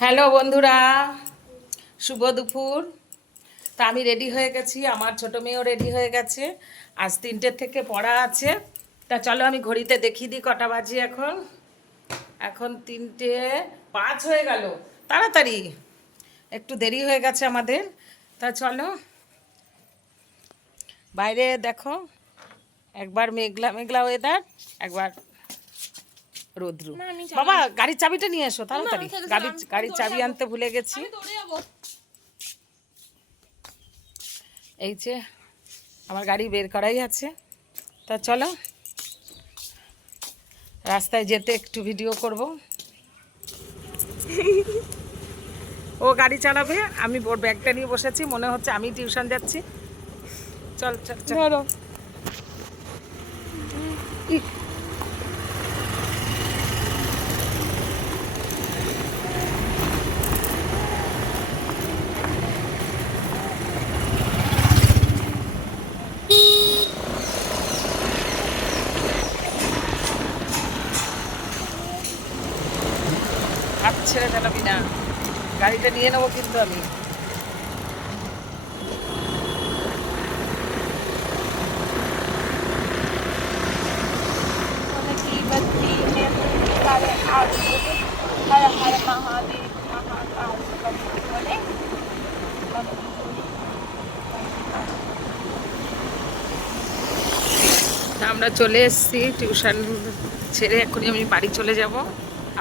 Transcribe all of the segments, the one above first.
Hello বন্ধুরা, শুভ দুপুর। তা আমি রেডি হয়ে গেছি, আমার ছোটো মেয়েও রেডি হয়ে গেছে। আজ 3টে থেকে পড়া আছে। তা চলো আমি ঘড়িতে দেখিয়ে দিই কটা বাজি এখন। এখন 3টে 5 হয়ে গেল। তাড়াতাড়ি, একটু দেরি হয়ে গেছে আমাদের। তা চলো, বাইরে দেখো, একবার মেঘলা মেঘলা ওয়েদার, একবার রোদ্রু। বাবা গাড়ির চাবিটা নিয়ে এসো তাড়াতাড়ি, গাড়ির চাবি আনতে ভুলে গেছি। এই যে আমার গাড়ি বের করাই আছে। তা চলো, রাস্তায় যেতে একটু ভিডিও করব। ও গাড়ি চালাবে, আমি ওর ব্যাগটা নিয়ে বসেছি, মনে হচ্ছে আমি টিউশন যাচ্ছি। চল চল চল। হাত ছেড়ে চালাবি না, গাড়িটা নিয়ে নেবো কিন্তু আমি। আমরা চলে এসেছি টিউশন ছেড়ে, এখনই আমি বাড়ি চলে যাব।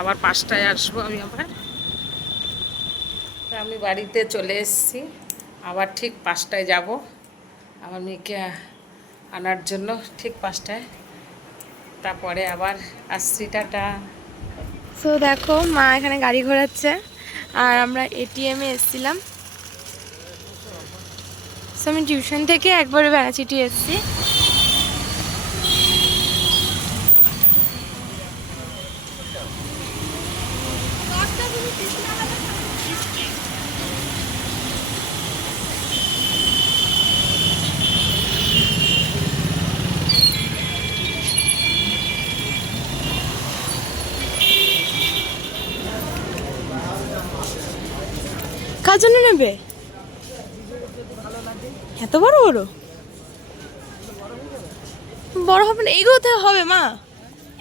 আবার 5টায় আসবো আমি আবার। তা আমি বাড়িতে চলে এসেছি, আবার ঠিক 5টায় যাব আমার মেয়েকে আনার জন্য, ঠিক 5টায়। তারপরে আবার আসছি, টাটা। সো দেখো, মা এখানে গাড়ি ঘোরাচ্ছে আর আমরা এটিএমে এসেছিলাম। সো আমি টিউশন থেকে একবারে বেড়াচিটি এসেছি। কার জন্য নেবে এত বড় বড়? বড় হবে না, এইগুলো থেকে হবে মা,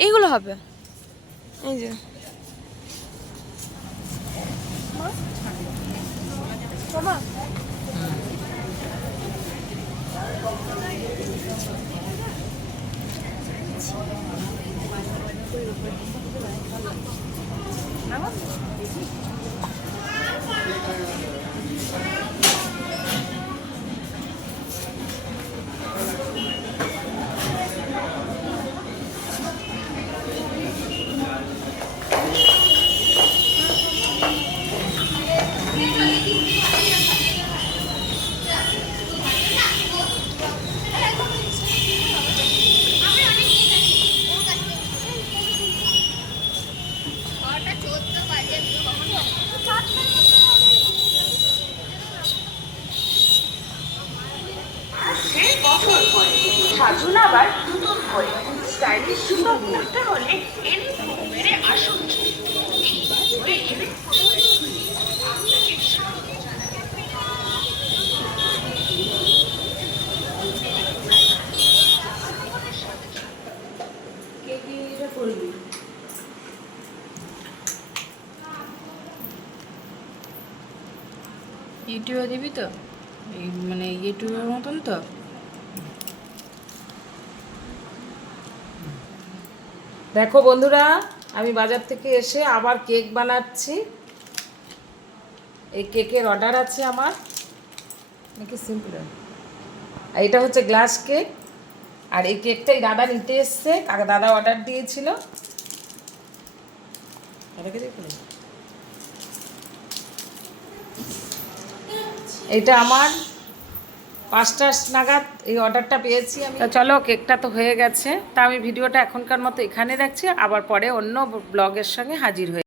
এইগুলো হবে। এই যে মামা, সাজুন আবার নতুন করে স্টাইলিশ জুতো পরতে হলে এলিট ফুটওয়্যারে আসুন। ইউটিউবে দিবি তো, এই মানে ইউটিউবের মতন তো। দেখো বন্ধুরা, আমি বাজার থেকে এসে আবার কেক বানাচ্ছি। এই কেকের অর্ডার আছে আমার, নাকি সিম্পল। এটা হচ্ছে গ্লাস কেক, আর এই কেকটাই দাদা নিতে এসছে, দাদা অর্ডার দিয়েছিল। এটা আমার 5টা নাগাদ এই অর্ডারটা পেয়েছি আমি। তা চলো, কেকটা তো হয়ে গেছে। তা আমি ভিডিওটা এখনকার মতো এখানে রাখছি, আবার পরে অন্য ব্লগের সঙ্গে হাজির হয়ে